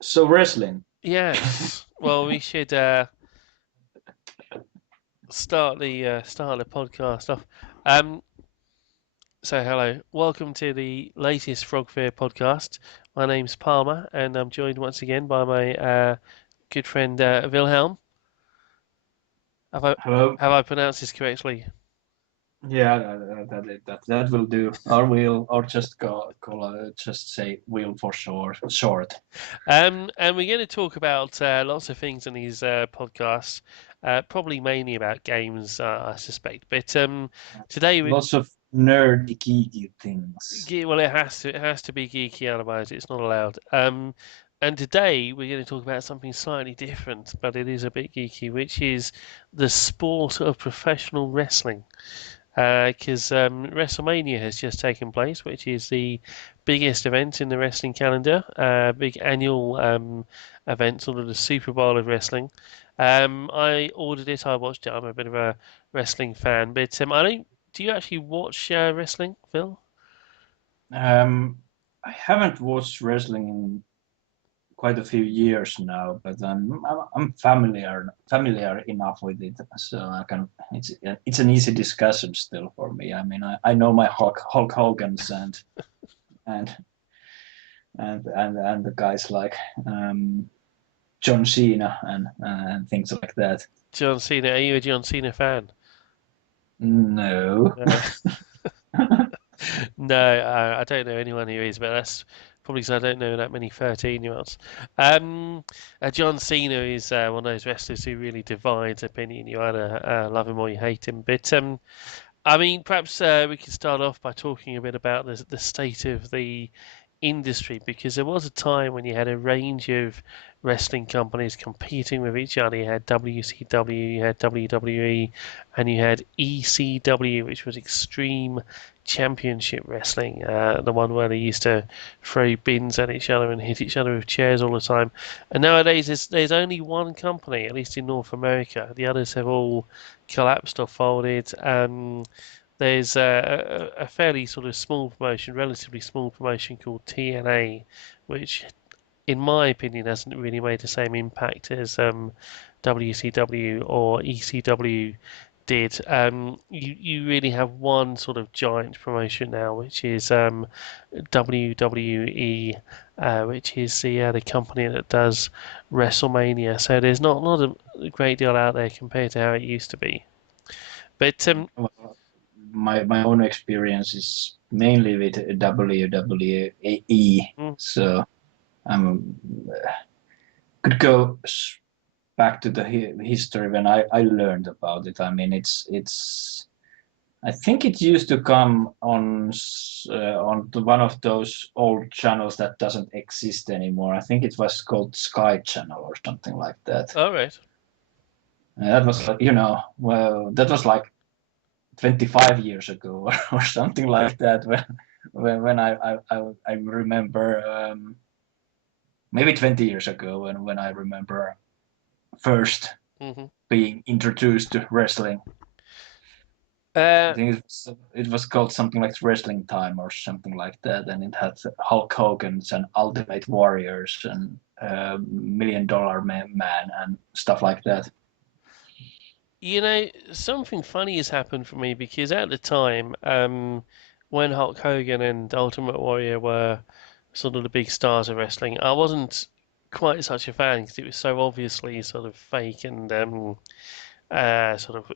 So wrestling. Yes. Well, we should start the podcast off. Um. So hello, welcome to the latest Frog Fear podcast. My name's Palmer, and I'm joined once again by my good friend Wilhelm. Have I Hello. have I pronounced this correctly? Yeah, that will do. Or just just say wheel for short. Short. And we're going to talk about lots of things in these podcasts, probably mainly about games, I suspect. But today we Lots of nerdy geeky things. well, it has to be geeky, otherwise it's not allowed. And today we're going to talk about something slightly different, but it is a bit geeky, which is the sport of professional wrestling. Because WrestleMania has just taken place, which is the biggest event in the wrestling calendar, big annual event, sort of the Super Bowl of wrestling. I ordered it, I watched it. I'm a bit of a wrestling fan, but I don't. Do you actually watch wrestling, Phil? Um, I haven't watched wrestling in quite a few years now, but I'm familiar enough with it, so I can. It's an easy discussion still for me. I mean, I know my Hulk Hogan's and and the guys like John Cena and things like that. John Cena. Are you a John Cena fan? No. No, no, I don't know anyone who is, but that's probably because I don't know that many 13-year-olds. John Cena is one of those wrestlers who really divides opinion. You either love him or you hate him. But I mean, perhaps we could start off by talking a bit about the state of the industry because there was a time when you had a range of wrestling companies competing with each other. You had WCW, you had WWE, and you had ECW, which was Extreme Championship Wrestling, the one where they used to throw bins at each other and hit each other with chairs all the time. And nowadays, there's only one company, at least in North America. The others have all collapsed or folded. There's a fairly sort of small promotion, relatively small promotion called TNA, which, in my opinion, hasn't really made the same impact as WCW or ECW did. You really have one sort of giant promotion now, which is WWE, which is the company that does WrestleMania. So there's not a great deal out there compared to how it used to be. But Well, my own experience is mainly with WWE, mm, so I'm could go back to the history when I learned about it. I mean, it's I think it used to come on one of those old channels that doesn't exist anymore. I think it was called Sky Channel or something like that. all right. And that was like, well, that was like 25 years ago or something like that. When I remember maybe 20 years ago when I remember first Hmm. being introduced to wrestling. I Uh, think it was called something like Wrestling Time or something like that, and it had Hulk Hogan's and Ultimate Warriors and Million Dollar Man and stuff like that. something funny has happened for me because at the time, when Hulk Hogan and Ultimate Warrior were sort of the big stars of wrestling, I wasn't quite such a fan because it was so obviously sort of fake and sort of a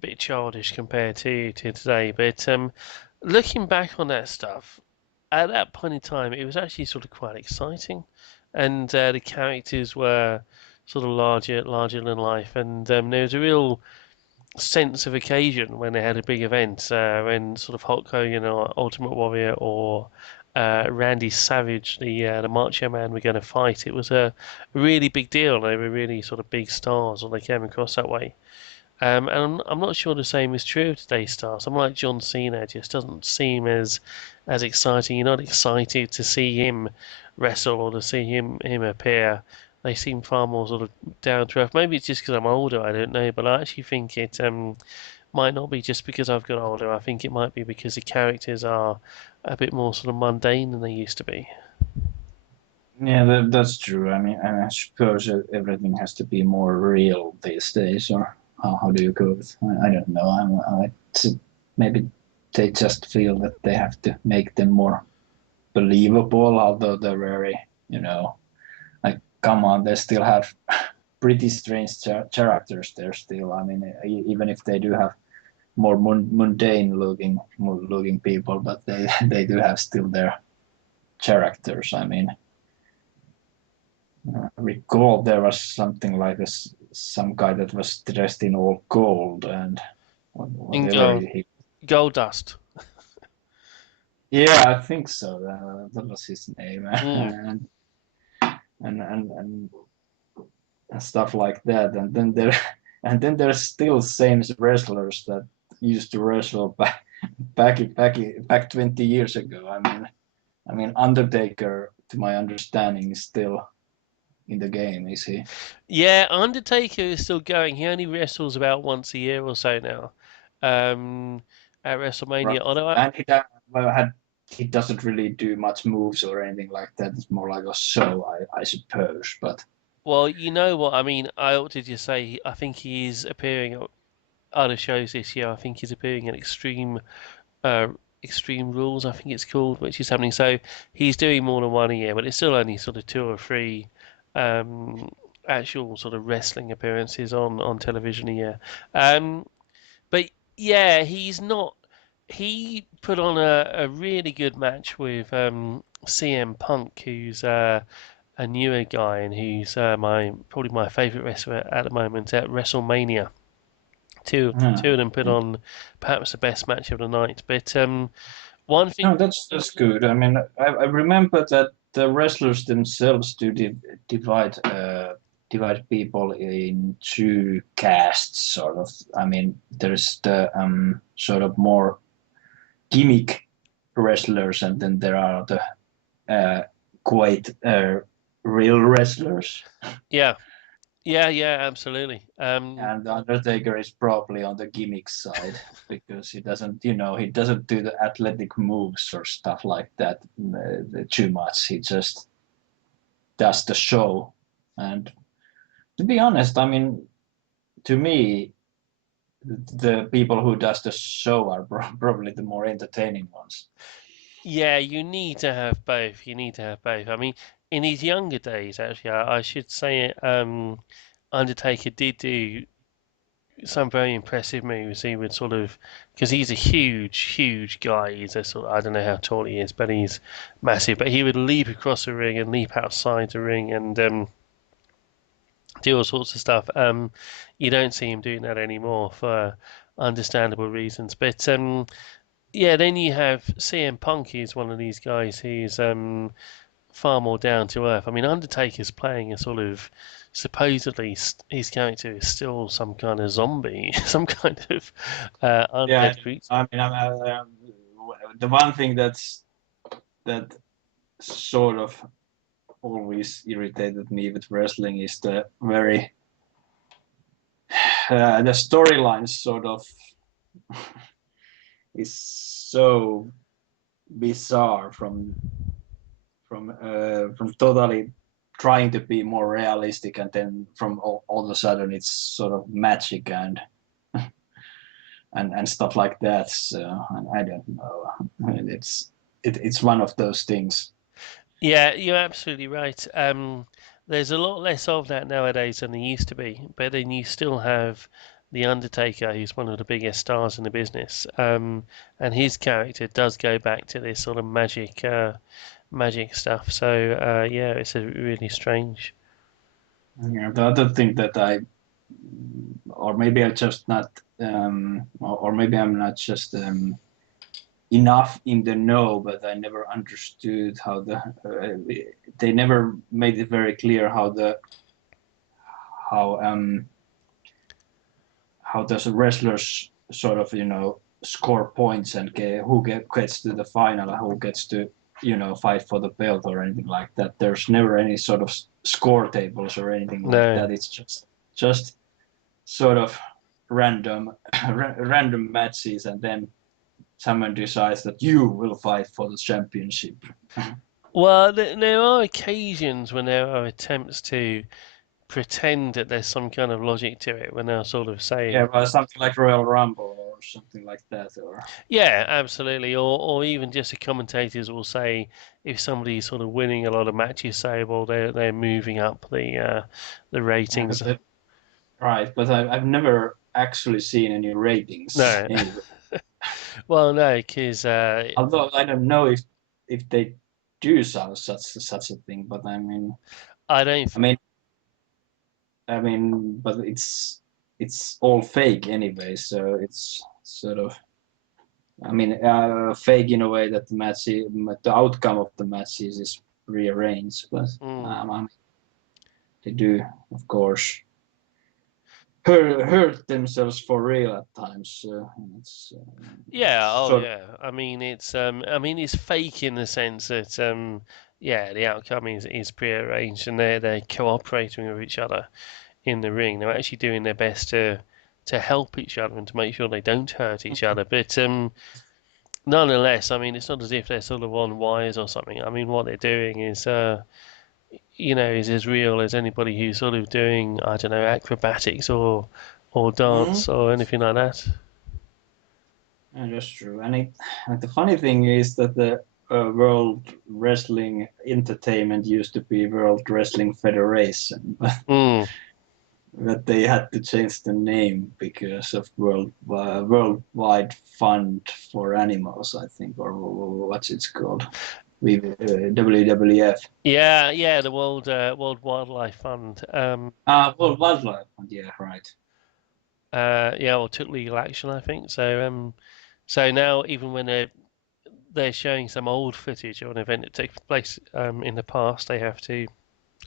bit childish compared to today. But looking back on that stuff, at that point in time, it was actually sort of quite exciting, and the characters were sort of larger than life, and there was a real sense of occasion when they had a big event, when sort of Hulk Hogan or Ultimate Warrior or Randy Savage, the Macho Man, were going to fight. It was a really big deal. They were really sort of big stars, or they came across that way. And I'm not sure the same is true of today's stars. Someone like John Cena just doesn't seem as exciting. You're not excited to see him wrestle or to see him appear. They seem far more sort of down to earth. Maybe it's just because I'm older, I don't know, but I actually think it might not be just because I've got older. I think it might be because the characters are a bit more sort of mundane than they used to be. Yeah, that's true. I mean, I suppose everything has to be more real these days, or how do you go with? I don't know. Maybe they just feel that they have to make them more believable, although they're very, you know, like come on, they still have pretty strange characters there still. I mean, even if they do have more mundane looking people, but they they do have still their characters. I mean, I recall there was something like some guy that was dressed in all gold and In whatever gold, he. gold dust. Yeah, I think so. That was his name, Mm. and stuff like that. And then there, and then there's still same wrestlers that used to wrestle back 20 years ago. I mean, Undertaker, to my understanding, is still in the game. Is he? Yeah, Undertaker is still going. He only wrestles about once a year or so now. Um, at WrestleMania. Right. Although And he doesn't really do much moves or anything like that. It's more like a show, I suppose. But well, you know what I mean. I ought to just say I think he's appearing at other shows this year. I think he's appearing at uh, Extreme Rules. I think it's called, which is happening. So he's doing more than one a year, but it's still only sort of two or three um, actual sort of wrestling appearances on television a year. Um, but yeah, he's not. He put on a really good match with CM Punk, who's a newer guy and who's my probably my favorite wrestler at the moment at WrestleMania. yeah. Two of them put on perhaps the best match of the night. But one thing, No, that's good. I mean, I remember that the wrestlers themselves do divide divide people in two castes, sort of. I mean, there's the sort of more gimmick wrestlers, and then there are the quite real wrestlers. yeah, yeah, absolutely. And the Undertaker is probably on the gimmick side because he doesn't do the athletic moves or stuff like that too much. He just does the show. And to be honest, I mean, to me, the people who does the show are probably the more entertaining ones. Yeah, you need to have both. You need to have both. I mean, in his younger days, actually, I should say, Undertaker did do some very impressive moves. He would sort of, because he's a huge guy. He's a sort of, I don't know how tall he is, but he's massive. But he would leap across the ring and leap outside the ring and do all sorts of stuff. You don't see him doing that anymore for understandable reasons. But yeah, then you have CM Punk, who's one of these guys who's far more down to earth. I mean, Undertaker's playing a sort of supposedly his character is still some kind of zombie, some kind of Yeah, undead creature. I mean, the one thing that sort of always irritated me with wrestling is the very the storyline sort of is so bizarre from totally trying to be more realistic and then from all of a sudden it's sort of magic and stuff like that. So I don't know. I mean, it's one of those things. Yeah, you're absolutely right. There's a lot less of that nowadays than there used to be, but then you still have the Undertaker, who's one of the biggest stars in the business, and his character does go back to this sort of magic stuff. So yeah, it's a really strange. Yeah, the other thing that or maybe I just not, or maybe I'm not just enough in the know, but I never understood how they never made it very clear how how does wrestlers sort of score points and gets to the final, who gets to fight for the belt or anything like that. There's never any sort of score tables or anything like No. that. It's just sort of random random matches, and then someone decides that you will fight for the championship. Well, there are occasions when there are attempts to pretend that there's some kind of logic to it when they're sort of Yeah, saying, but something like Royal Rumble or something like that, or yeah, absolutely, or even just the commentators will say if somebody's sort of winning a lot of matches, say, well, they're moving up the yeah, ratings. right. But I've never actually seen any ratings No, anyway. well, no, because Although I don't know if they do such a thing, but I don't. I mean, but it's all fake anyway, so it's sort of, fake in a way that the outcome of the matches is rearranged, but Mm, they do, of course, hurt themselves for real at times. It's yeah, oh sort of. yeah. I mean, it's fake in the sense that yeah, the outcome is prearranged and they're cooperating with each other in the ring. They're actually doing their best to help each other and to make sure they don't hurt each other. But nonetheless, I mean, it's not as if they're sort of on wires or something. I mean, what they're doing is, is as real as anybody who's sort of doing, I don't know, acrobatics or Mhm. dance or anything like that. Yeah, that's true. And the funny thing is that the World Wrestling Entertainment used to be World Wrestling Federation, Mm. but they had to change the name because of Worldwide Fund for Animals, I think, or what's it's called, WWF. Yeah, yeah, the World Wildlife Fund. World Wildlife Fund. Yeah, right. Yeah, or took legal action, I think. So now even when they're showing some old footage of an event that took place in the past, they have to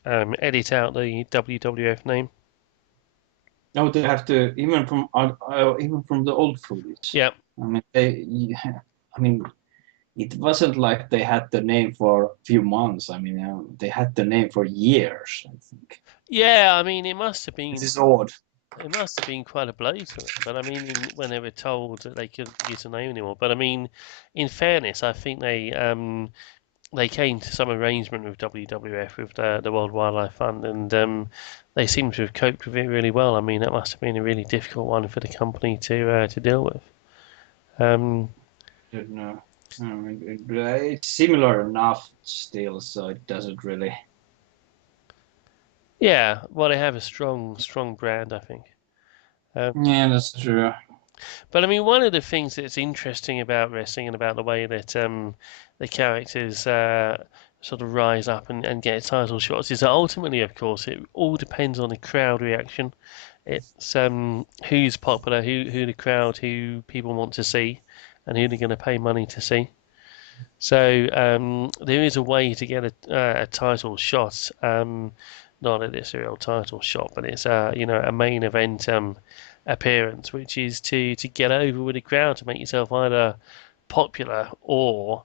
edit out the WWF name. No, they have to even from the old footage. Yeah, I mean, I mean, it wasn't like they had the name for a few months. They had the name for years, I think. yeah. I mean, This is odd. it must have been quite a blow to them. But I mean, when they were told that they couldn't use the name anymore. But I mean, in fairness, I think they came to some arrangement with WWF with the World Wildlife Fund, and they seem to have coped with it really well. I mean, that must have been a really difficult one for the company to deal with. Um, Don't know. It's similar enough still, so it doesn't really. yeah, well, they have a strong brand, I think. Um, Yeah, that's true. but I mean, one of the things that's interesting about wrestling and about the way that the characters sort of rise up and get title shots is that ultimately, of course, it all depends on the crowd reaction. It's who's popular, who the crowd, who people want to see, and who they're going to pay money to see. So there is a way to get a title shot. Not that it's a real title shot, but it's a main event appearance, which is to get over with the crowd to make yourself either popular or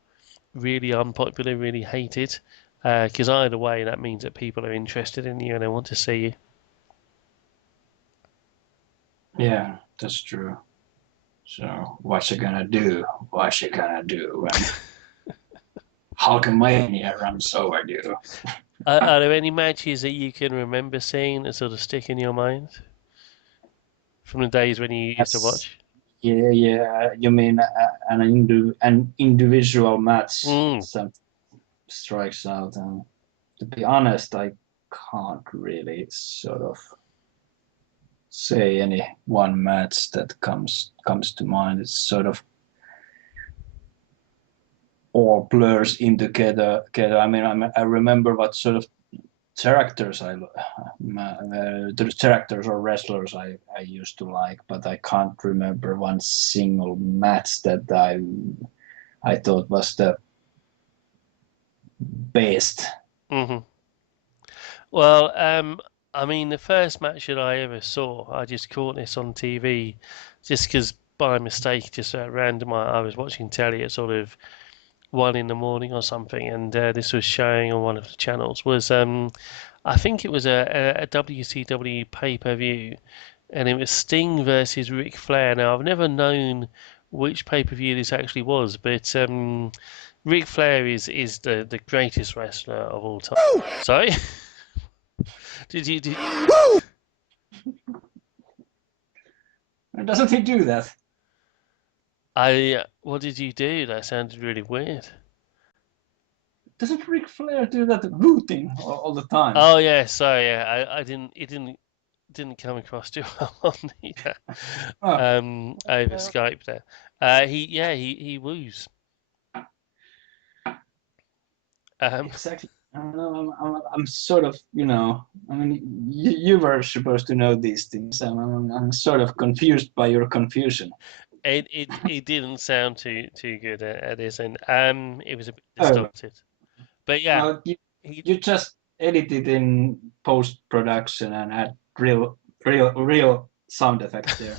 really unpopular, really hated. Because either way, that means that people are interested in you and they want to see you. Yeah, that's true. So what's she gonna do? What's she gonna do? And Hulkamania runs over you. Are there any matches that you can remember seeing that sort of stick in your mind from the days when you used to That's watch? Yeah, yeah. You mean an individual match? Mm. Something strikes out. And to be honest, I can't really sort of say any one match that comes to mind. It's sort of all blurs in together. I remember what sort of characters the characters or wrestlers I used to like, but I can't remember one single match that I thought was the best. Hmm. Well, I mean, the first match that I ever saw, I just caught this on TV just because by mistake, just at random, I was watching telly at sort of 1 in the morning or something, and this was showing on one of the channels. Was I think it was a WCW pay-per-view, and it was Sting versus Ric Flair. Now, I've never known which pay-per-view this actually was, but Ric Flair is the greatest wrestler of all time. Sorry, did Doesn't he do that? I what did you do? That sounded really weird. Doesn't Ric Flair do that booting all the time? Oh yeah, sorry, yeah, I didn't it didn't come across too well on the Oh, over uh, Skype there. He woos. Um, exactly. I don't know, I'm sort of, I mean, you were supposed to know these things. I'm sort of confused by your confusion. it didn't sound too good at this end. It was a bit Oh, distorted. But yeah, well, he you just edit it in post production and add real sound effects there.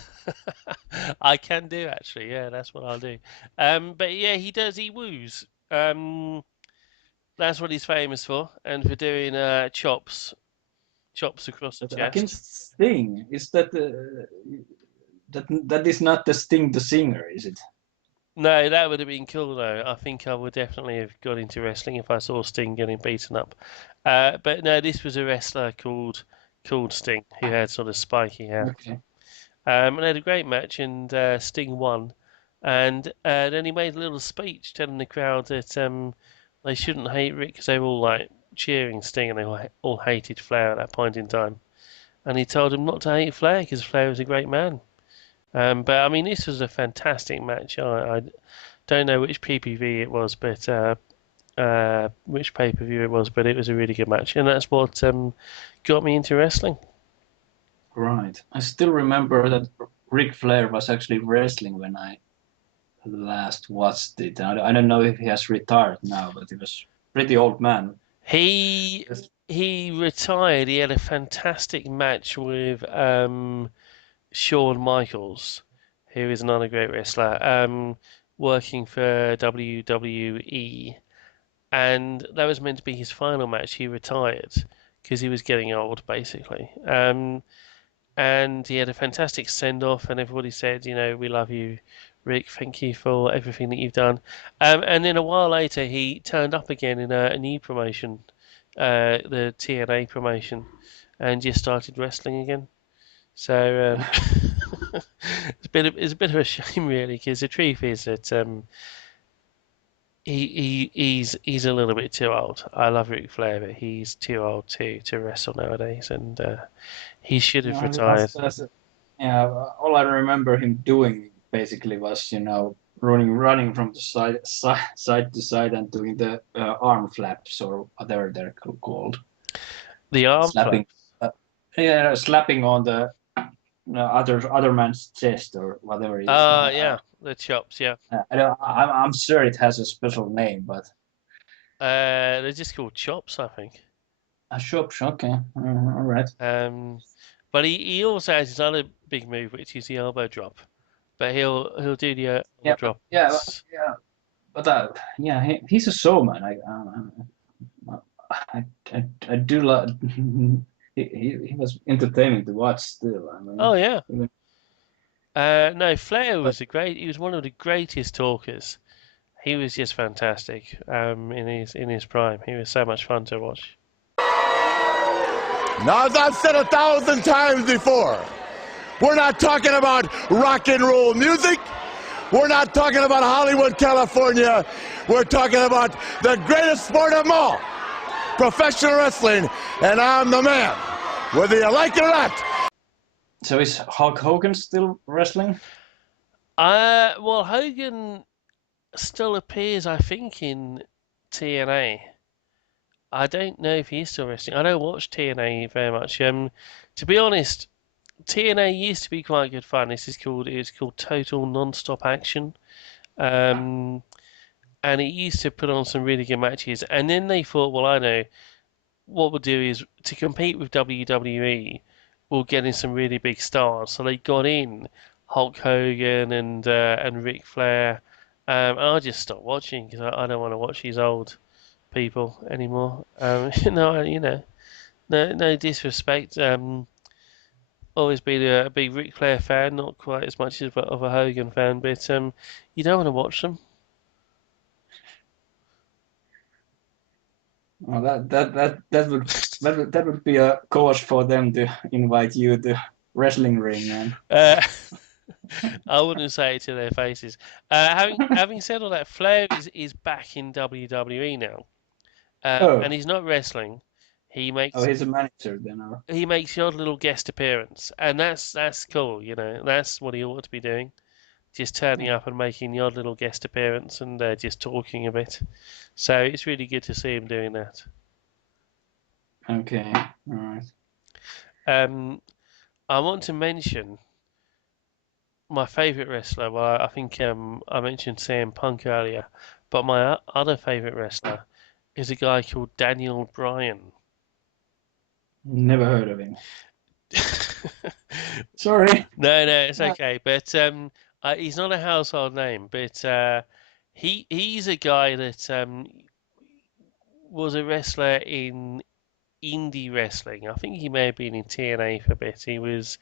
I can do actually. Yeah, that's what I'll do. But yeah, he does. He woos. That's what he's famous for, and for doing chops across the But I can chest. sing. Is that is not the Sting the singer, is it? No, that would have been cool though. I think I would definitely have got into wrestling if I saw Sting getting beaten up. But no, this was a wrestler called Sting who had sort of spiky hair. Okay. And they had a great match, and Sting won. And then he made a little speech telling the crowd that they shouldn't hate Rick because they were all like cheering Sting and they all hated Flair at that point in time. And he told them not to hate Flair because Flair was a great man. But I mean, this was a fantastic match. I don't know which PPV it was, but which pay-per-view it was, but it was a really good match, and that's what got me into wrestling. Right. I still remember that Ric Flair was actually wrestling when I last watched it. I don't know if he has retired now, but he was pretty old man. He Yes. he retired. He had a fantastic match with Shawn Michaels, who is another great wrestler, working for WWE, and that was meant to be his final match. He retired because he was getting old, basically. And he had a fantastic send off, and everybody said, we love you, Rick. Thank you for everything that you've done. And then a while later, he turned up again in a new promotion, the TNA promotion, and just started wrestling again. So it's a bit of a shame, really, because the truth is that he's a little bit too old. I love Ric Flair, but he's too old to wrestle nowadays, and he should have Yeah, retired. yeah, all I remember him doing basically was, running from the side to side and doing the arm flaps or whatever they're called, The arm slapping, flaps. uh, yeah, slapping on the other man's chest or whatever it is. Yeah, the chops, yeah. I'm sure it has a special name, but They're just called chops, I think. a shop, okay, all right. Um, but he also has his other big move, which is the elbow drop. But he'll do the elbow Yeah, but drop. yeah, but yeah, he's a showman. I do like. He was entertaining to watch still. I Oh mean, yeah. even, No, Flair but was a great. He was one of the greatest talkers. He was just fantastic. In his prime, he was so much fun to watch. Now, as I've said 1,000 times before, we're not talking about rock and roll music. We're not talking about Hollywood, California. We're talking about the greatest sport of them all, professional wrestling, and I'm the man, whether you like it or not. so is Hulk Hogan still wrestling? Well, Hogan still appears, I think, in TNA. I don't know if he's still wrestling. I don't watch TNA very much. To be honest, TNA used to be quite good fun. It's called Total Non-Stop Action. Um, and it used to put on some really good matches. And then they thought, well, I know what we'll do is to compete with WWE, we'll get in some really big stars. So they got in Hulk Hogan and Ric Flair. And I just stopped watching because I don't want to watch these old people anymore. No disrespect. Always been a big Ric Flair fan, not quite as much of a Hogan fan, but you don't want to watch them. Well, that would be a cause for them to invite you to wrestling ring, and Uh, I wouldn't say it to their faces. Having said all that, Flair is back in WWE now, and oh, he's not wrestling. He oh, makes he's a manager then, or he makes the odd little guest appearance, and that's cool. You know, that's what he ought to be doing. Just turning oh, up and making the odd little guest appearance and just talking a bit. So it's really good to see him doing that. okay, all right. Um, I want to mention my favourite wrestler. Well, I think I mentioned CM Punk earlier, but my other favourite wrestler is a guy called Daniel Bryan. Never heard of him. Sorry. No, it's Uh, okay. But he's not a household name, but he's a guy that was a wrestler in indie wrestling. I think he may have been in TNA for a bit. He was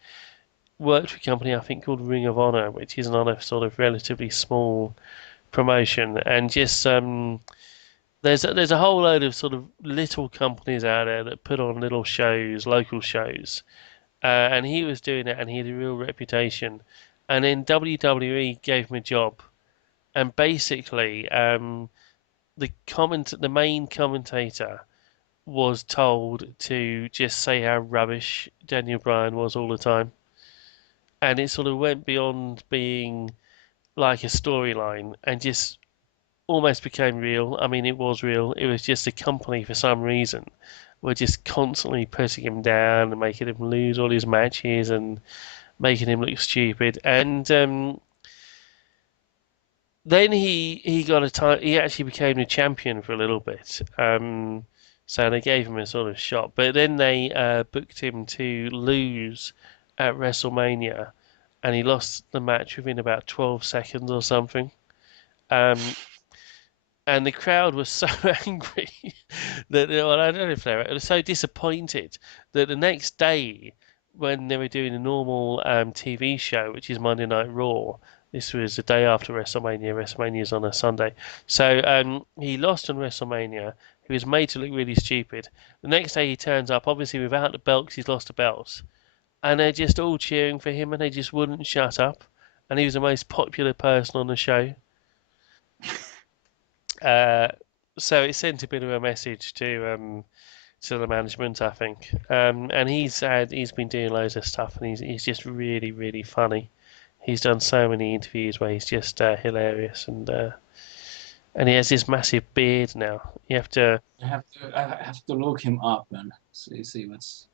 worked for a company I think called Ring of Honor, which is another sort of relatively small promotion, and just there's a whole load of sort of little companies out there that put on little shows, local shows, and he was doing it, and he had a real reputation. And then WWE gave him a job, and basically, the main commentator was told to just say how rubbish Daniel Bryan was all the time, and it sort of went beyond being like a storyline and just almost became real. I mean, it was real. It was just a company for some reason were just constantly putting him down and making him lose all his matches and making him look stupid. And then he got a time. He actually became a champion for a little bit. So they gave him a sort of shot, but then they booked him to lose at WrestleMania, and he lost the match within about 12 seconds or something. Um, and the crowd was so angry that well, I don't know if they were so disappointed that the next day, when they were doing a normal TV show, which is Monday Night Raw, this was the day after WrestleMania. WrestleMania's on a Sunday, so he lost on WrestleMania. He was made to look really stupid. The next day he turns up, obviously without the belt because he's lost the belts, and they're just all cheering for him, and they just wouldn't shut up. And he was the most popular person on the show. Uh, so it sent a bit of a message to the management, I think. And he's been doing loads of stuff, and he's just really funny. He's done so many interviews where he's just hilarious, and he has this massive beard now. You have to I have to look him up and see what's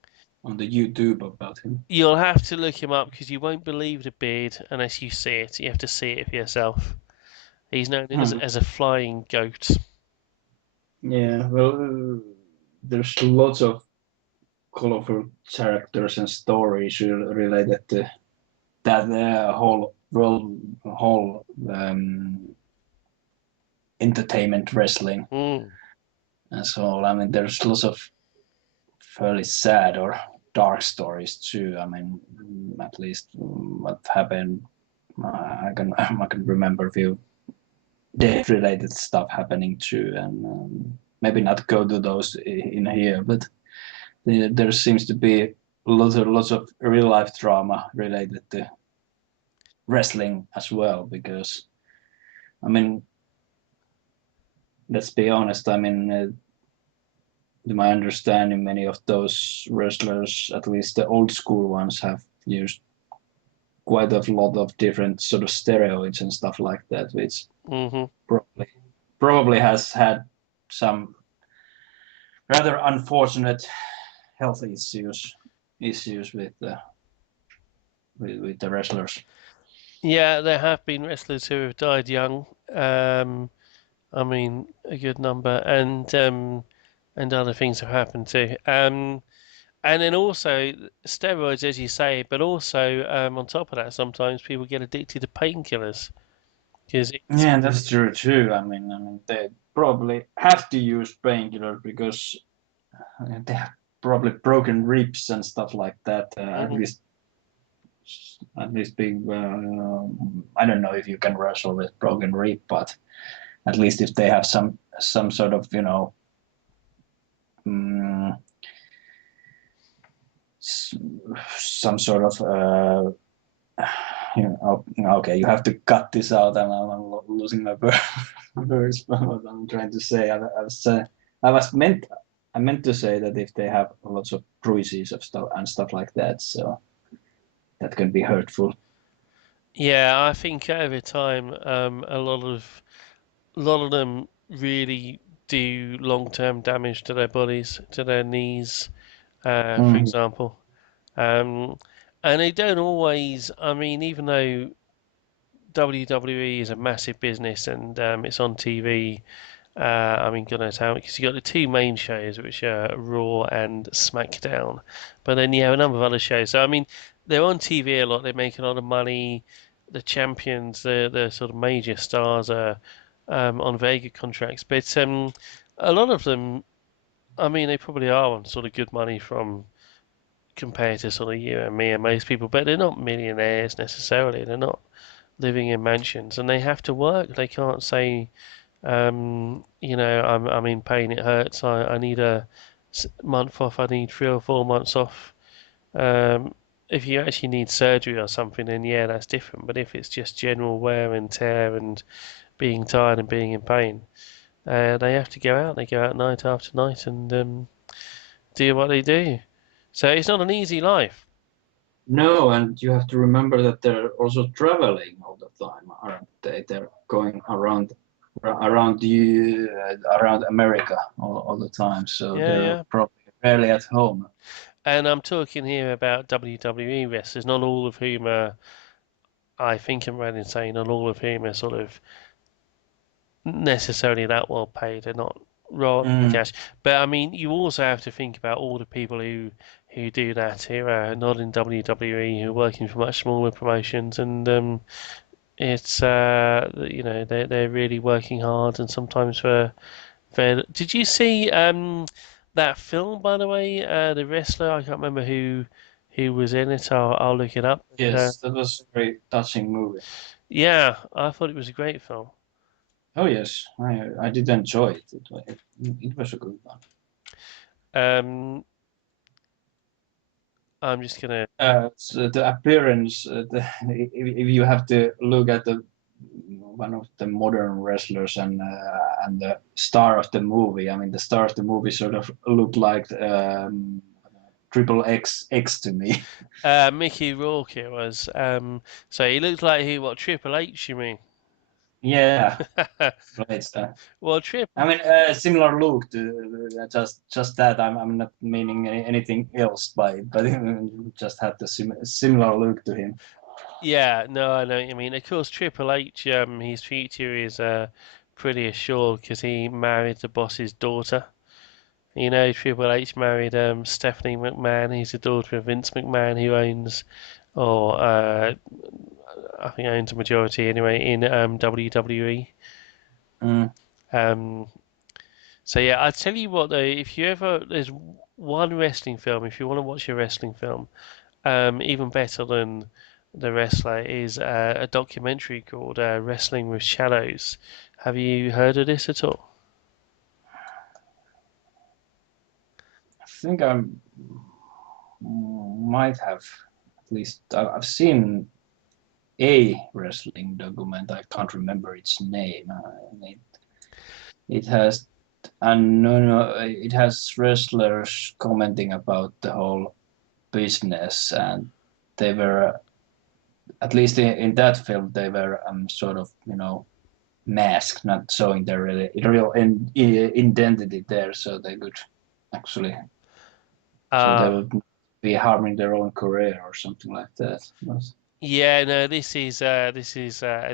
on the YouTube about him. you'll have to look him up because you won't believe the beard unless you see it. You have to see it for yourself. He's known Hmm. as a flying goat. Yeah, well, there's lots of colorful characters and stories related to that whole entertainment wrestling Mm. and so on. I mean, there's lots of fairly sad or dark stories too. I mean, at least what happened. I can remember a few death related stuff happening too, and maybe not go to those in here, but there seems to be lots of real life drama related to wrestling as well. Because I mean, let's be honest. I mean, to my understanding, many of those wrestlers, at least the old school ones, have used quite a lot of different sort of steroids and stuff like that, which hmm probably probably has had some rather unfortunate health issues with the wrestlers. Yeah, there have been wrestlers who have died young. I mean, a good number, and other things have happened too. And then also steroids, as you say, but also on top of that, sometimes people get addicted to painkillers because it's Yeah, that's true too. I mean, they probably have to use painkillers because they have probably broken ribs and stuff like that. mm, At least big. I don't know if you can wrestle with broken rib, but at least if they have some sort of mm, some sort of okay, you have to cut this out. I'm losing my words. What I'm trying to say. I meant to say that if they have lots of bruises of stuff and stuff like that, so that can be hurtful. Yeah, I think over time, a lot of them really do long-term damage to their bodies, to their knees, for Mm, example. Um, and they don't always. I mean, even though WWE is a massive business and it's on TV. I mean, God knows how, because you got the two main shows, which are Raw and SmackDown, but then you have a number of other shows. So I mean, they're on TV a lot. They make a lot of money. The champions, the sort of major stars are on Vega contracts, but a lot of them, I mean, they probably are on sort of good money from compared to sort of you and me and most people, but they're not millionaires necessarily. They're not living in mansions, and they have to work. They can't say, I'm in pain. It hurts. I need a month off. I need 3 or 4 months off. Um, if you actually need surgery or something, then yeah, that's different. But if it's just general wear and tear and being tired and being in pain, they have to go out. They go out night after night and do what they do. So it's not an easy life. no, and you have to remember that they're also traveling all the time, aren't they? They're going around America all the time, so Yeah, they're yeah. probably rarely at home. And I'm talking here about WWE wrestlers, not all of whom are, I think I'm right in saying, not all of whom are sort of necessarily that well paid. They're not raw Mm, cash. But I mean, you also have to think about all the people who do that who are not in WWE, who are working for much smaller promotions, and it's they're really working hard, and sometimes for. Did you see that film, by the way? The wrestler, I can't remember who was in it. I'll look it up. yes, that was a very touching movie. Yeah, I thought it was a great film. Oh yes, I did enjoy it. It was a good one. Um, I'm just gonna. So the appearance, if you have to look at the one of the modern wrestlers and the star of the movie, I mean the star of the movie sort of looked like triple X to me. Mickey Rourke it was. So he looked like what Triple H, you mean? Yeah, right. Well, Trip. I mean, similar look to just that. I'm not meaning anything else by it, but just had the similar look to him. Yeah, no, I know what you mean. Of course, Triple H. His future is pretty assured because he married the boss's daughter. You know, Triple H married Stephanie McMahon. He's the daughter of Vince McMahon, who owns, or I think owns a majority anyway in WWE. Mm. Um, So yeah, I tell you what though, if you ever there's one wrestling film, if you want to watch a wrestling film, even better than The Wrestler is a documentary called Wrestling with Shadows. Have you heard of this at all? I think I might have at least I've seen a wrestling document. I can't remember its name. It has and no, it has wrestlers commenting about the whole business, and they were at least in that film they were sort of masked, not showing their real identity there, so they could actually so they Uh, would be harming their own career or something like that. yeah, no, this is a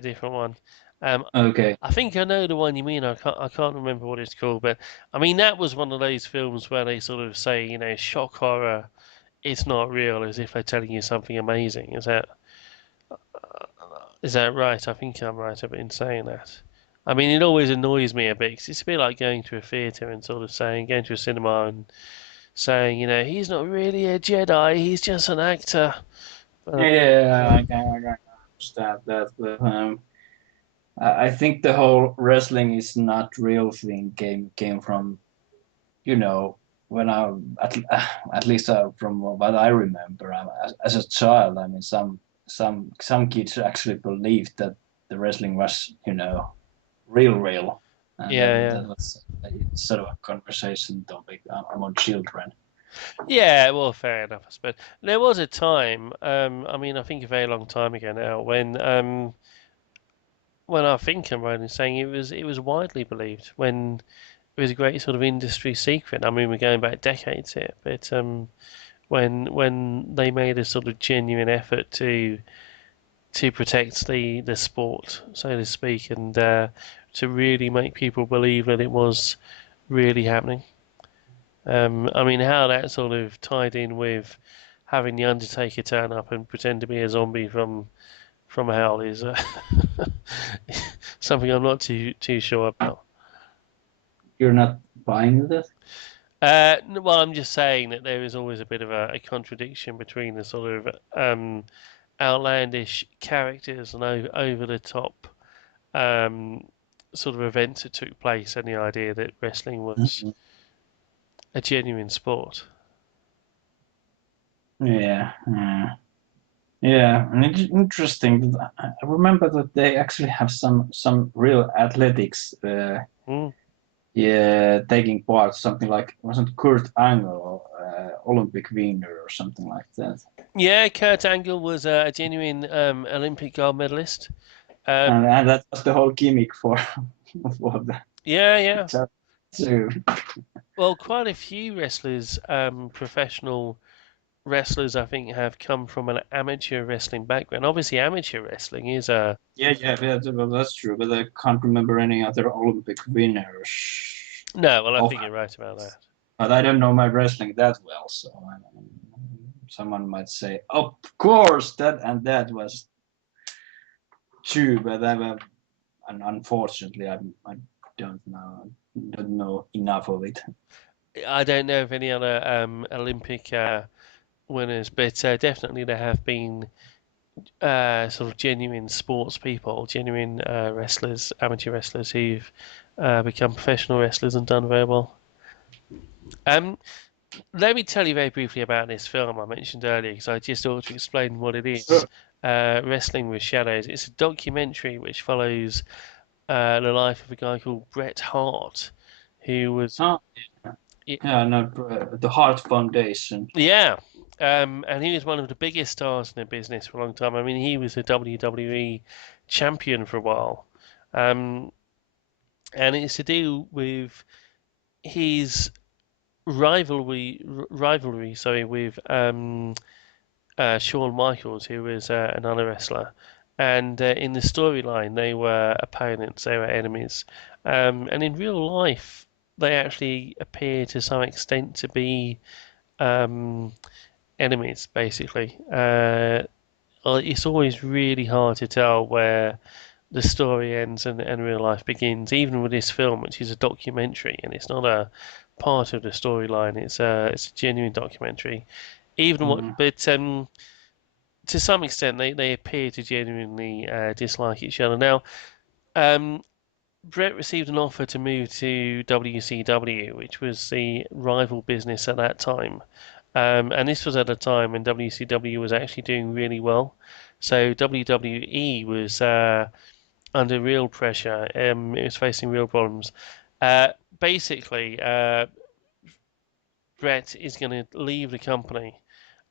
different one. Um, Okay. I think I know the one you mean. I can't remember what it's called, but I mean that was one of those films where they sort of say, shock horror. It's not real, as if they're telling you something amazing. Is that right? I think I'm right in saying that. I mean, it always annoys me a bit 'cause it's a bit like going to a theatre and sort of saying, going to a cinema and saying, he's not really a Jedi, he's just an actor. Yeah, I can understand that, but I think the whole wrestling is not real thing came from you know when I at least from what I remember, as a child, I mean, some kids actually believed that the wrestling was, real, and Yeah, yeah. that was sort of a conversation topic among children. Yeah, well, fair enough, I suppose. There was a time, I mean, I think a very long time ago now, when I think I'm right in saying it was widely believed, when it was a great sort of industry secret. I mean, we're going back decades here, but when they made a sort of genuine effort to protect the sport, so to speak, and to really make people believe that it was really happening. I mean, how that sort of tied in with having the Undertaker turn up and pretend to be a zombie from hell is something I'm not too sure about. You're not buying that? Well, I'm just saying that there is always a bit of a contradiction between the sort of outlandish characters and over the top um, sort of events that took place and the idea that wrestling was Mhm. a genuine sport. Yeah, yeah, yeah. And it's interesting that I remember that they actually have some real athletics. Mm. Yeah, taking part, something like, wasn't Kurt Angle Olympic winner or something like that? Yeah, Kurt Angle was a genuine Olympic gold medalist. Um, And that was the whole gimmick for for the yeah, yeah. too. Well, quite a few wrestlers, professional wrestlers, I think, have come from an amateur wrestling background. Obviously, amateur wrestling is a Yeah, well, that's true, but I can't remember any other Olympic winners. no. Well, I Of, think you're right about that. but I don't know my wrestling that well, so someone might say, of course, that and that was true, but and unfortunately, I don't know enough of it. I don't know of any other Olympic winners, but definitely there have been sort of genuine sports people, genuine wrestlers, amateur wrestlers who've become professional wrestlers and done very well. Um, Let me tell you very briefly about this film I mentioned earlier, because I just ought to explain what it is. Wrestling with Shadows. It's a documentary which follows the life of a guy called Bret Hart, who was Oh, yeah, no, the Heart Foundation. yeah, and he was one of the biggest stars in the business for a long time. I mean, he was a WWE champion for a while, um, and it's to do with his rivalry, sorry, with Shawn Michaels, who was another wrestler. And in the storyline, they were opponents, they were enemies. And in real life, they actually appear to some extent to be um, enemies, basically. It's always really hard to tell where the story ends and real life begins, even with this film, which is a documentary and it's not a part of the storyline. It's a genuine documentary. Even Mm. what, but to some extent, they appear to genuinely dislike each other. Now, um, Brett received an offer to move to WCW, which was the rival business at that time. And this was at a time when WCW was actually doing really well. So WWE was under real pressure. It was facing real problems. Basically, Brett is going to leave the company,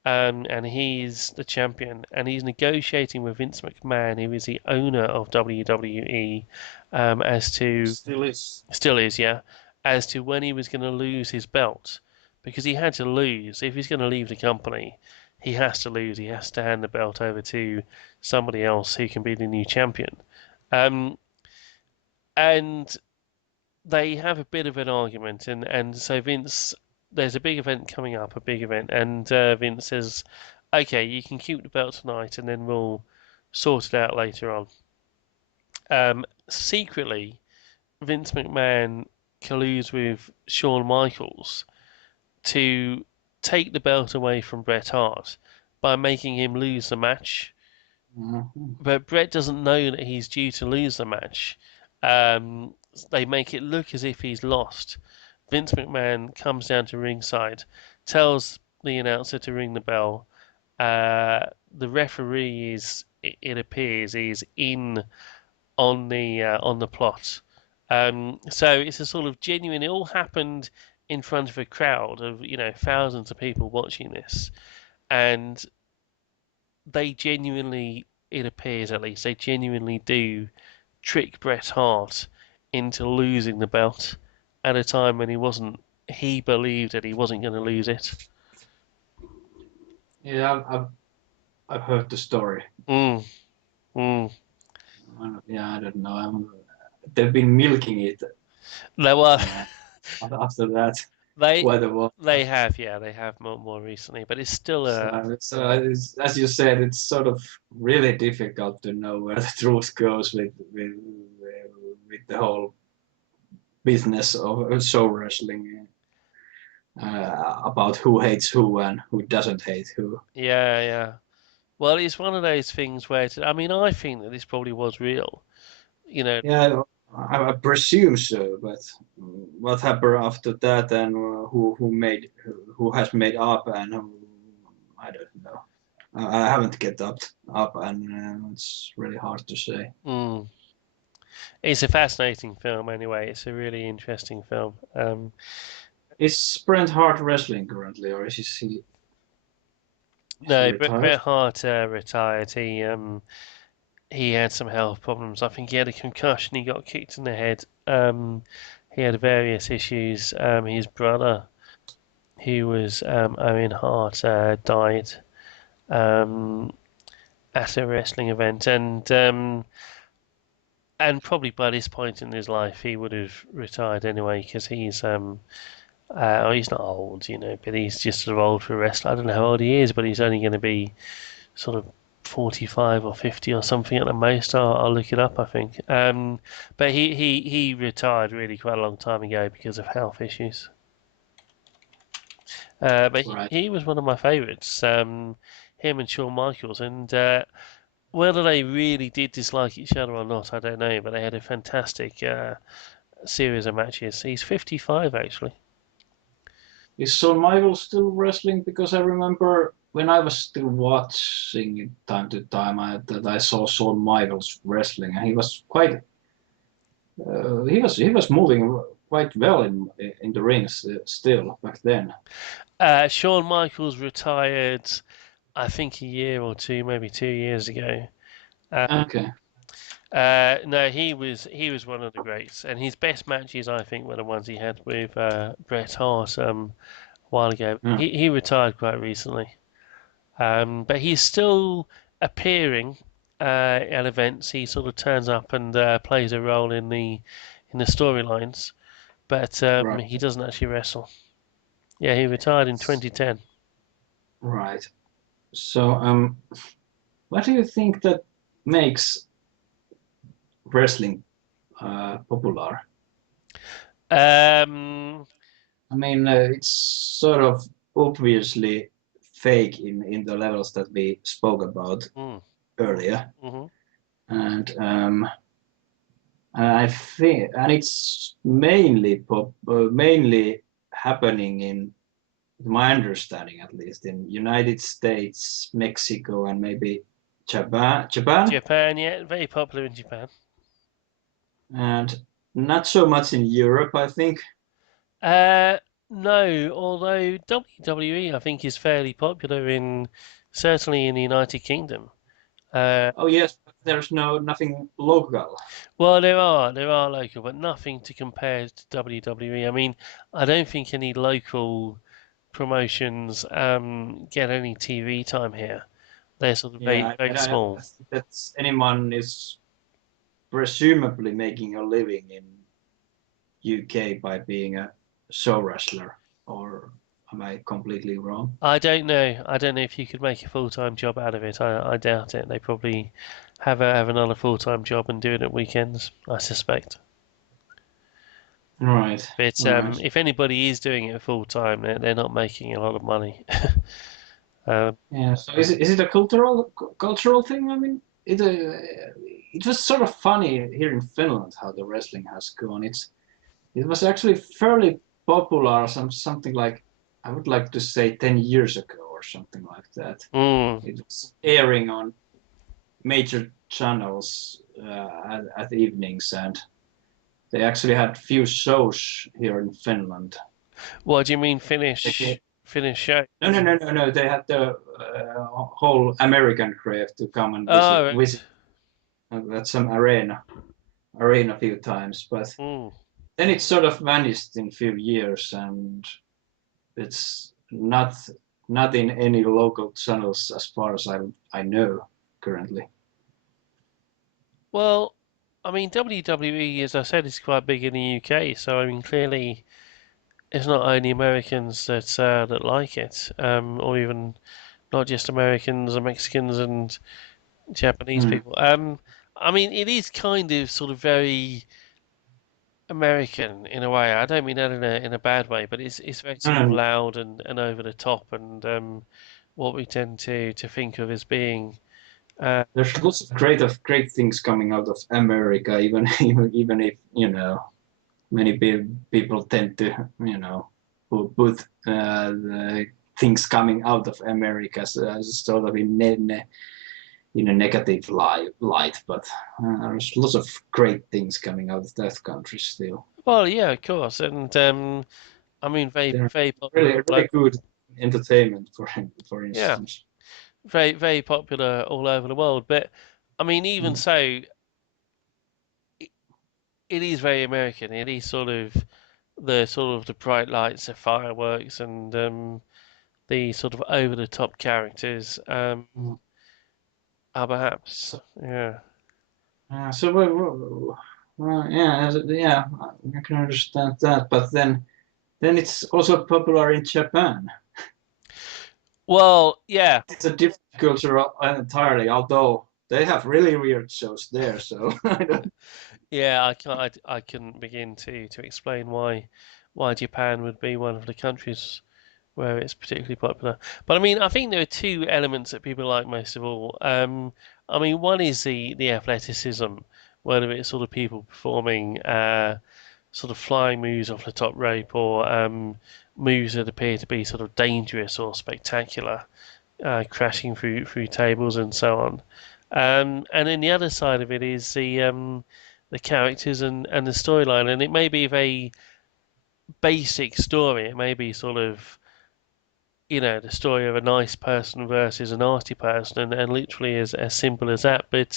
and he's the champion, and he's negotiating with Vince McMahon, who is the owner of WWE, as to Still is. still is, yeah, as to when he was going to lose his belt, because he had to lose if he's going to leave the company. He has to lose. He has to hand the belt over to somebody else who can be the new champion. Um, and they have a bit of an argument, and so Vince, there's a big event coming up, a big event, and Vince says, "Okay, you can keep the belt tonight, and then we'll sort it out later on." Secretly, Vince McMahon colludes with Shawn Michaels to take the belt away from Bret Hart by making him lose the match. Mhm. But Bret doesn't know that he's due to lose the match. Um, they make it look as if he's lost, Vince McMahon comes down to ringside, tells the announcer to ring the bell. The referee it appears, is in on the plot. So it's a sort of genuine. It all happened in front of a crowd of thousands of people watching this, and they genuinely, it appears at least, they genuinely do trick Bret Hart into losing the belt at a time when he wasn't. He believed that he wasn't going to lose it. Yeah, I've heard the story. Mm, mm. Yeah, I don't know. They've been milking it There were uh, after that they quite a while. they have, yeah, they have more recently, but it's still As you said, it's sort of really difficult to know where the truth goes with the whole business of show wrestling, about who hates who and who doesn't hate who. yeah. Well, it's one of those things where I mean, I think that this probably was real. You know, Yeah, I presume so, but what happened after that, and who has made up, and I don't know. I haven't get up, and it's really hard to say. mm. It's a fascinating film anyway. It's a really interesting film. Is Brent Hart wrestling currently, or is he No, retired? Bret Hart retired. He had some health problems. I think he had a concussion. He got kicked in the head. He had various issues. His brother, who was Owen Hart, died um, at a wrestling event, and probably by this point in his life he would have retired anyway because he's not old, but he's just sort of old for a wrestler. I don't know how old he is, but he's only going to be sort of 45 or 50 or something at the most. I'll look it up, I think. But he retired really quite a long time ago because of health issues. But Right. he was one of my favourites, him and Shawn Michaels. And whether they really did dislike each other or not, I don't know. But they had a fantastic series of matches. He's 55 actually. Is Shawn Michaels still wrestling? Because I remember when I was still watching it time to time, that I saw Shawn Michaels wrestling, and he was quite he was moving quite well in the rings still back then. Shawn Michaels retired, I think, a year or two, maybe 2 years ago. Okay. No, he was one of the greats, and his best matches, I think, were the ones he had with Bret Hart a while ago. Yeah. He retired quite recently, but he's still appearing at events. He sort of turns up and plays a role in the storylines, but Right. he doesn't actually wrestle. Yeah, he retired in 2010. Right. So, what do you think that makes wrestling popular? Um, I mean, it's sort of obviously fake in the levels that we spoke about mm, earlier, hmm and I think, and it's mainly happening in my understanding, at least in United States, Mexico, and maybe Japan, Japan, yeah, very popular in Japan. and not so much in Europe, I think. Uh, no, although WWE I think is fairly popular certainly in the United Kingdom. Uh, Oh yes, but there's nothing local. well, there are local, but nothing to compare to WWE. I mean, I don't think any local promotions get any TV time here. They're sort of very Yeah, very I small. think that anyone is presumably making a living in UK by being a show wrestler, or am I completely wrong? I don't know. I don't know if you could make a full-time job out of it. I doubt it. They probably have another full-time job and do it at weekends, I suspect. Right, But right. if anybody is doing it full-time, they're not making a lot of money. Um, Yeah. So is it a cultural thing? I mean, it was sort of funny here in Finland how the wrestling has gone. It was actually fairly popular something like, I would like to say 10 years ago or something like that. Mm. It was airing on major channels at evenings, and they actually had few shows here in Finland. What do you mean Finnish show? No. They had the whole American crowd to come and Oh, visit right. at some arena a few times, but Mm. then it sort of vanished in a few years, and it's not in any local channels as far as I know currently. Well, I mean WWE, as I said, is quite big in the UK, so I mean clearly it's not only Americans that like it, or even not just Americans and Mexicans and Japanese Mm. people. I mean it is kind of sort of very American in a way. I don't mean that in a bad way, but it's very sort of Mm. loud and over the top, and what we tend to think of as being. Uh, There's lots of great things coming out of America, even if many people tend to put the things coming out of America as sort of in a negative light, but there's lots of great things coming out of that country still. well, yeah, of course, and I mean They're very popular really all over. really good entertainment, for Yeah, instance. very popular all over the world. But I mean, even Mm. so, it is very American. It is sort of the bright lights, the fireworks, and the sort of over the top characters. Mm. Are perhaps, So, yeah. so yeah, I can understand that, but then it's also popular in Japan. Well, yeah, It's a different culture entirely, although they have really weird shows there. So I don't. yeah. I couldn't begin to explain why Japan would be one of the countries where it's particularly popular. But I mean, I think there are two elements that people like most of all. I mean, one is the athleticism, whether it's sort of people performing sort of flying moves off the top rope or moves that appear to be sort of dangerous or spectacular, crashing through tables and so on. And then the other side of it is the characters and the storyline, and it may be a very basic story. It may be sort of the story of a nice person versus a nasty person, and literally as simple as that. But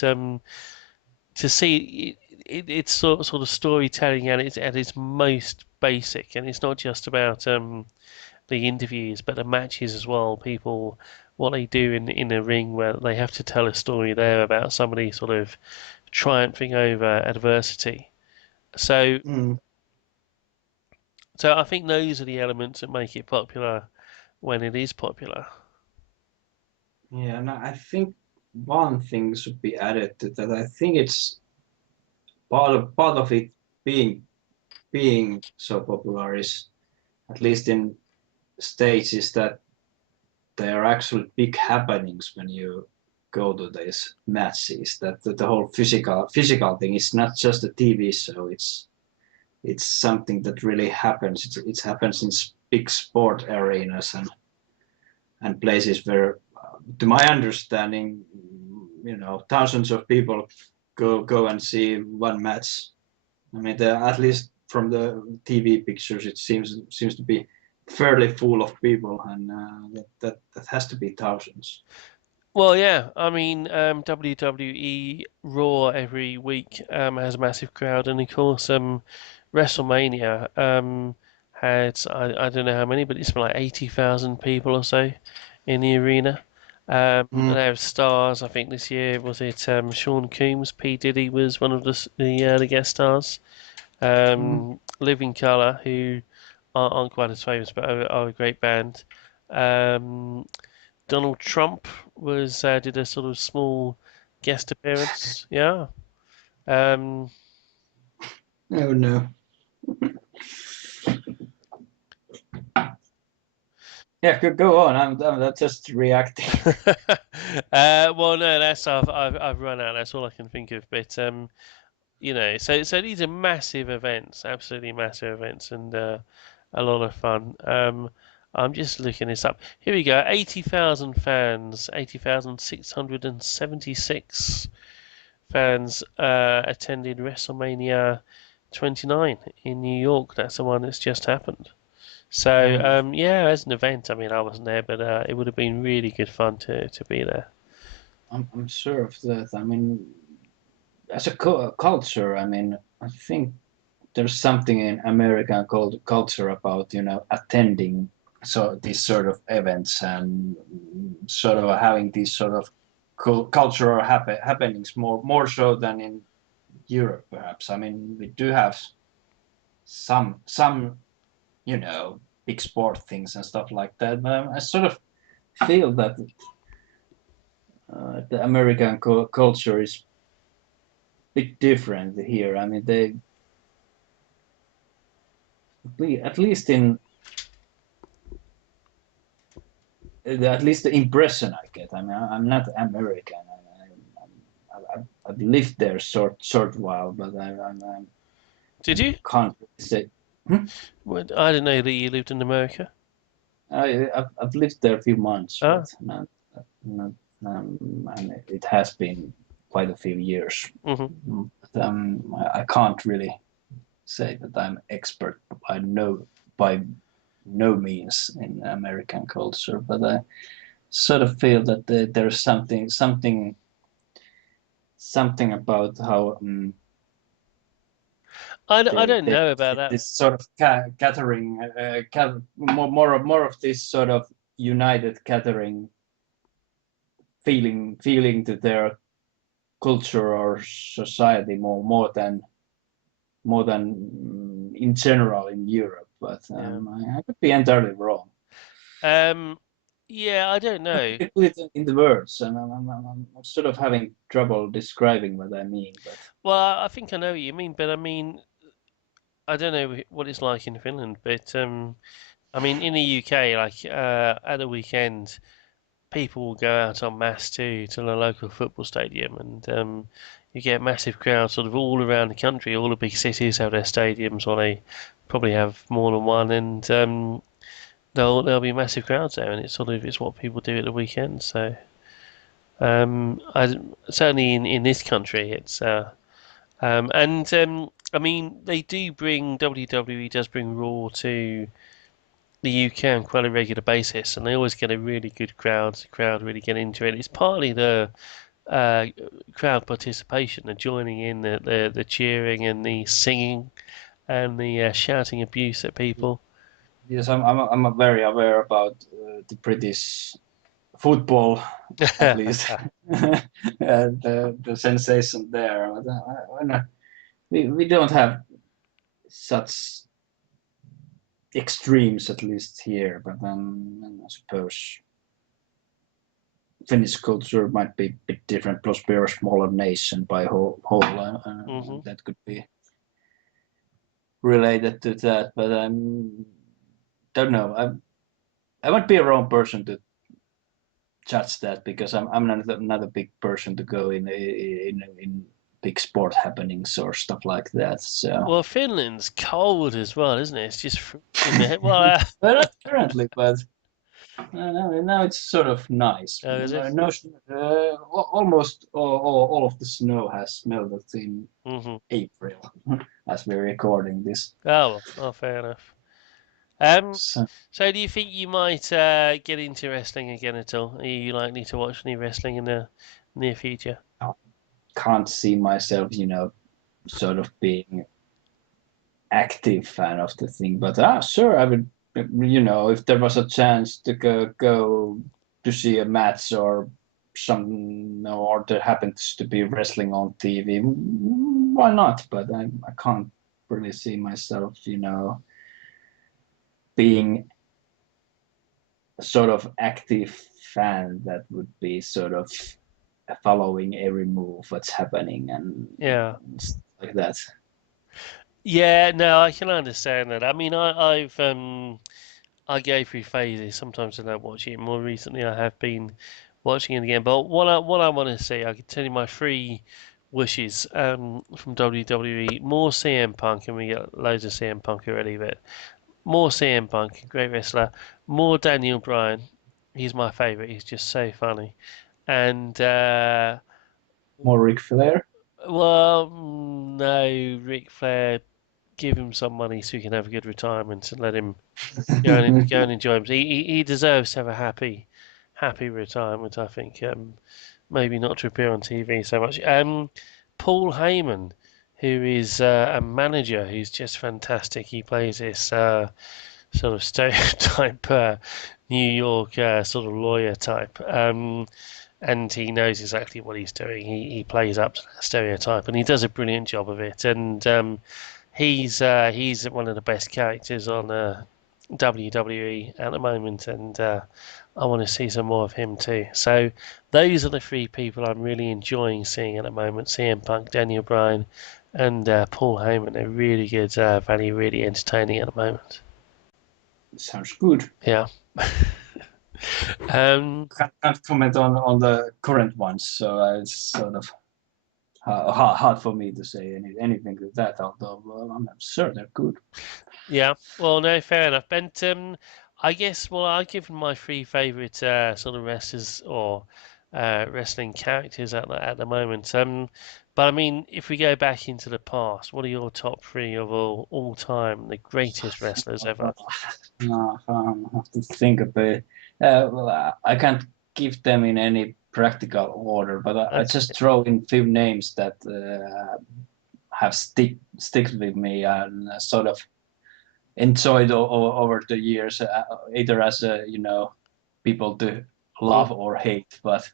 to see it's sort of storytelling at its most basic, and it's not just about the interviews, but the matches as well. People, what they do in a ring where they have to tell a story there about somebody sort of triumphing over adversity. So, Mm, so I think those are the elements that make it popular when it is popular. yeah, and I think one thing should be added to that. I think it's part of it being so popular is, at least in states, is that there are actually big happenings when you go to these matches. That the whole physical thing is not just a TV show. It's something that really happens. It happens in big sport arenas and places where, to my understanding, thousands of people go and see one match. I mean, at least from the TV pictures, it seems to be fairly full of people, and that has to be thousands. Well, yeah, I mean, WWE Raw every week has a massive crowd, and of course, WrestleMania had I don't know how many, but it's like 80,000 people or so in the arena. And Mm, they have stars. I think this year was it Sean Combs, P Diddy was one of the guest stars. mm. Living Colour, who aren't quite as famous, but are a great band. Um, Donald Trump was did a sort of small guest appearance. Yeah. Um, Oh no. Yeah, go on. I'm just reacting. well, no, that's I've run out. That's all I can think of. But so these are massive events, absolutely massive events, and a lot of fun. I'm just looking this up. Here we go. 80,000 fans, 80,676 fans attended WrestleMania 29 in New York. That's the one that's just happened. So Mm. yeah, as an event, I mean, I wasn't there, but it would have been really good fun to be there. I'm sure of that. I mean, as a culture, I mean, I think there's something in American culture about attending these sort of events and sort of having these sort of cultural happenings more so than in Europe, perhaps. I mean, we do have some big sport things and stuff like that, but I sort of feel that the American culture is a bit different here. I mean, they at least at least the impression I get. I mean, I'm not American. I've lived there short while, but I Did you? can't really say. Hmm? I didn't know that you lived in America. I've lived there a few months, Ah, but not and it has been quite a few years. hmm. But, I can't really say that I'm expert. I know by no means in American culture, but I sort of feel that there's something about how I don't they know about that. this sort of gathering, more of this sort of united gathering feeling to their culture or society more than in general in Europe. But Yeah. I could be entirely wrong. Um, yeah, I don't know. Put it in the words, and I'm sort of having trouble describing what I mean. But Well, I think I know what you mean, but I mean, I don't know what it's like in Finland, but I mean, in the UK, like at the weekend, people will go out en masse to the local football stadium, and you get massive crowds sort of all around the country. All the big cities have their stadiums, or they probably have more than one, and there'll be massive crowds there, and it's what people do at the weekend. So I certainly in this country, it's and I mean they do bring WWE does bring Raw to the UK on quite a regular basis, and they always get a really good crowd. The crowd really get into it. It's partly the uh, crowd participation, the joining in, the cheering and the singing and the shouting abuse at people. yes, I'm very aware about the British football, at least the sensation there. But, we don't have such extremes, at least here. But I suppose Finnish culture might be a bit different. Plus, we're a smaller nation by whole Hmm. that could be related to that. But I don't know. I might be a wrong person to judge that because I'm not a big person to go in big sport happenings or stuff like that. So Well, Finland's cold as well, isn't it? It's just in the head. Well, well, not currently, but now it's sort of nice. is it? No, almost all of the snow has melted in Hmm. April as we're recording this. Oh, well, fair enough. Um, So so do you think you might get into wrestling again at all? Are you likely to watch any wrestling in the near future? I can't see myself, sort of being active fan of the thing, but sure, I would, if there was a chance to go to see a match or or there happens to be wrestling on TV, why not? But I can't really see myself, being a sort of active fan that would be sort of following every move, what's happening, and Yeah. stuff like that. Yeah, no, I can understand that. I mean, I go through phases. Sometimes I don't watch it. More recently, I have been watching it again. But what I want to see, I can tell you my three wishes from WWE. More CM Punk, and we get loads of CM Punk already. But More CM Punk, great wrestler. More Daniel Bryan. He's my favorite. He's just so funny. And More Ric Flair. well, no, Ric Flair. Give him some money so he can have a good retirement and let him go and enjoy him. He deserves to have a happy retirement. I think. Maybe not to appear on TV so much. Paul Heyman, who is a manager who's just fantastic. He plays this sort of stereotype New York sort of lawyer type. And he knows exactly what he's doing. He plays up to that stereotype, and he does a brilliant job of it. And he's one of the best characters on WWE at the moment, and I want to see some more of him too. So those are the three people I'm really enjoying seeing at the moment: CM Punk, Daniel Bryan, and Paul Heyman. They're really good value, really entertaining at the moment. Sounds good. Yeah. Can't comment on the current ones, so it's sort of hard for me to say anything with that. Although I'm sure they're good. Yeah, well, no, fair enough. And I guess, well, I've given my three favorite sort of wrestlers or wrestling characters at the moment. But I mean, if we go back into the past, what are your top three of all time, the greatest wrestlers ever? I have to think a bit. Well, I can't give them in any practical order, but I That's just throw in few names that have sticks with me and sort of enjoyed over the years, either as people to cool. love or hate. But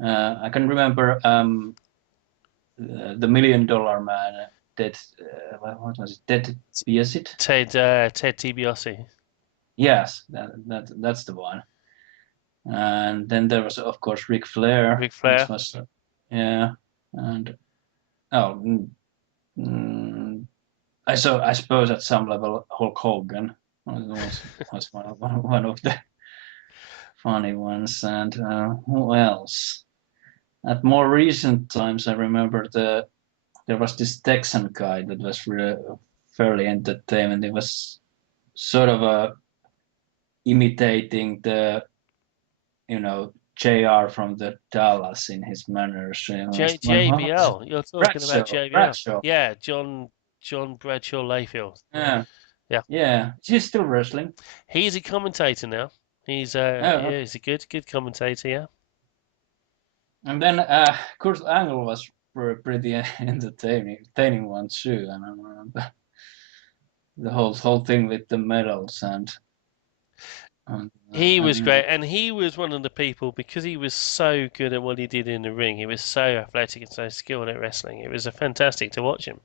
I can remember the $1 Million Man. Ted, what was it? Ted Biasit? Ted DiBiase, Yes, that's the one. And then there was of course Ric Flair, Ric which Flair. was yeah, and oh, mm, I suppose at some level Hulk Hogan was one of the funny ones. And who else? At more recent times, I remember there was this Texan guy that was really fairly entertaining. It was sort of imitating the JR from the Dallas in his manners. JBL. You're talking about JBL. Bradshaw. Yeah, John Bradshaw Layfield. Yeah, Yeah, yeah. He's still wrestling. he's a commentator now. He's Oh, yeah, he's a good commentator. Yeah. and then Kurt Angle was pretty entertaining one too. And the whole thing with the medals and He I was mean, great, and he was one of the people because he was so good at what he did in the ring. He was so athletic and so skilled at wrestling. It was fantastic to watch him.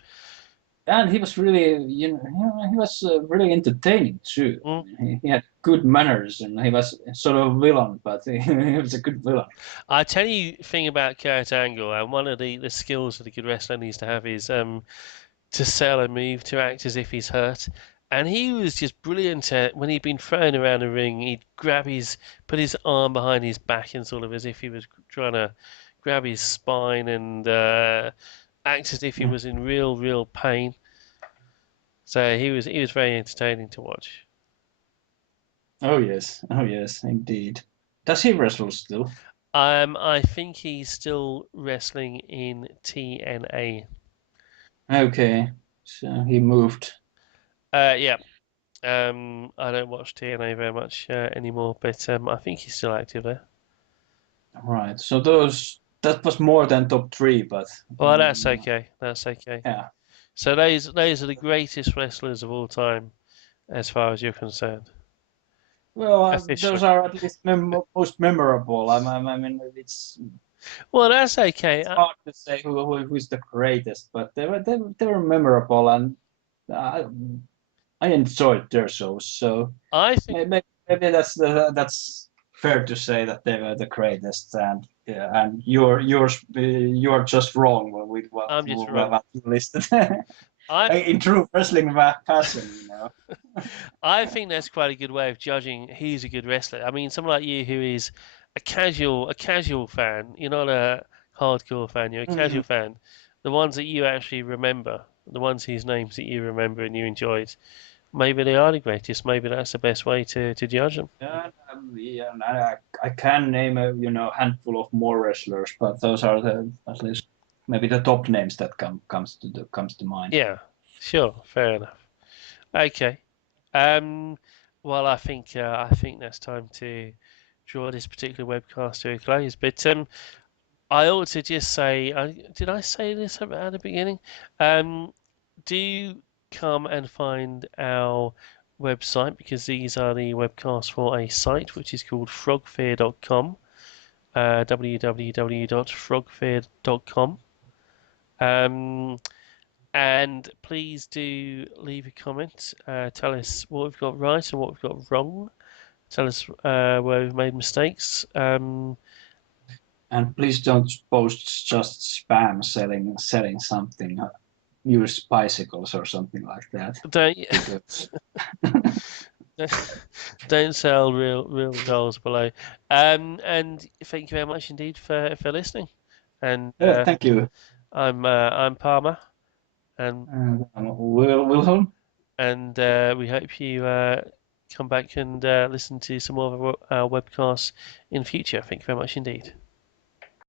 and he was really he was really entertaining too. Mm. He had good manners, and he was sort of a villain, but he was a good villain. I tell you, thing about Kurt Angle, and one of the skills that a good wrestler needs to have is to sell a move, to act as if he's hurt. And he was just brilliant at when he'd been thrown around the ring, he'd put his arm behind his back and sort of as if he was trying to grab his spine and act as if he Yeah. was in real pain. So he was very entertaining to watch. Oh yes, indeed. Does he wrestle still? I think he's still wrestling in TNA. Okay, so he moved. Yeah. I don't watch TNA very much anymore, but I think he's still active there. Right. So that was more than top three, but Well, that's okay. That's okay. yeah. So those are the greatest wrestlers of all time, as far as you're concerned, Well, officially. those are at least most memorable. I mean, Well, that's okay. it's hard to say who's the greatest, but they were memorable, and I, I enjoyed their shows. So I think maybe that's fair to say that they were the greatest, and yeah, and you're just wrong with I'm just wrong. what you listed. I In true wrestling fashion. I think that's quite a good way of judging who's a good wrestler. I mean, someone like you who is a casual fan. You're not a hardcore fan. You're a casual Mhm. fan. The ones that you actually remember, the ones whose names that you remember and you enjoyed. maybe they are the greatest. Maybe that's the best way to judge them. Yeah, I can name a handful of more wrestlers, but those are at least maybe the top names that comes to mind. Yeah, sure, fair enough. Okay. Um, well, I think that's time to draw this particular webcast to a close. But I ought to just say, did I say this at the beginning? Um, do come and find our website because these are the webcasts for a site which is called frogfear.com, www.frogfear.com. Um, and please do leave a comment. Tell us what we've got right and what we've got wrong. Tell us where we've made mistakes. And please don't post just spam selling something, use bicycles or something like that. Don't Because don't sell real dolls below. And thank you very much indeed for listening. And yeah, thank you, I'm Palmer, and Wilhelm. we hope you come back and listen to some more of our webcasts in future. Thank you very much indeed.